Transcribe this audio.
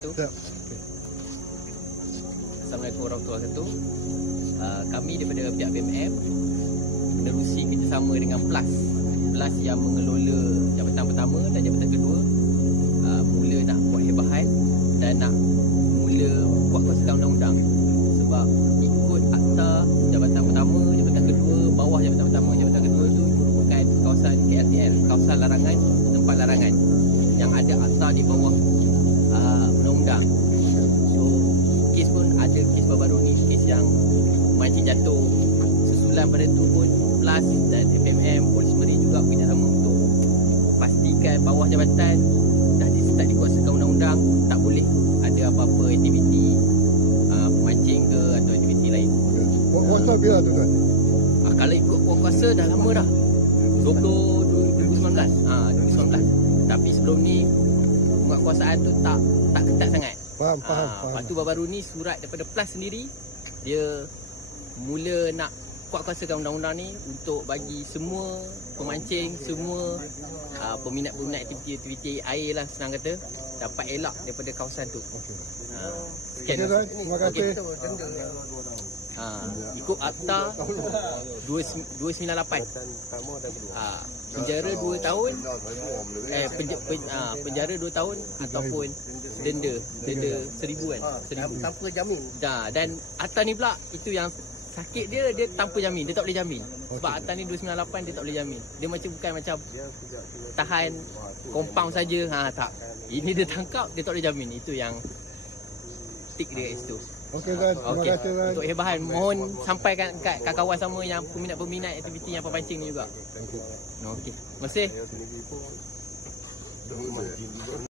Assalamualaikum warahmatullahi wabarakatuh. Kami daripada pihak BMM menerusi kerjasama dengan PLAS yang mengelola jabatan pertama dan jabatan kedua, mula nak buat hebahan dan nak mula kuat-kuasakan undang-undang. Sebab ikut akta jabatan pertama, jabatan kedua, bawah jabatan pertama, jabatan kedua itu merupakan kawasan KLTL, kawasan larangan, tempat larangan yang ada akta di bawah undang-undang. So kes pun ada kes baru-baru ni, kes yang mancing jatuh. Susulan pada tu pun PLAS dan FMM Polis Meri juga bekerjasama untuk pastikan bawah jabatan dah start dikuasakan undang-undang, tak boleh ada apa-apa aktiviti mancing ke atau aktiviti lain. Kuasa bila tu tuan? Kalau ikut kuasa dah lama dah, 2019. 2019. Tapi sebelum ni penguatkuasaan tu tak ketat sangat. Faham. Lepas tu baru-baru ni surat daripada PLAS sendiri, dia mula nak kuatkuasakan undang-undang ni untuk bagi semua pemancing, semua peminat-peminat aktiviti air lah, senang kata, dapat elak daripada kawasan tu. Okey tuan, terima kasih. Ikut akta 298, penjara 2 tahun, penjara 2 tahun ataupun denda 1,000 kan, 1,000 tanpa jamin. Dan akta ni pula itu yang sakit dia tanpa jamin, dia tak boleh jamin. Sebab akta ni 298 dia tak boleh jamin. Dia bukan macam tahan compound saja. Tak. Ini dia tangkap, dia tak boleh jamin. Itu yang tik dia kat situ. Okey tuan, terima kasih tuan. Untuk hebahan, mohon sampaikan kat kawan sama yang peminat-peminat aktiviti yang pepancing ni juga. Okey. Terima kasih.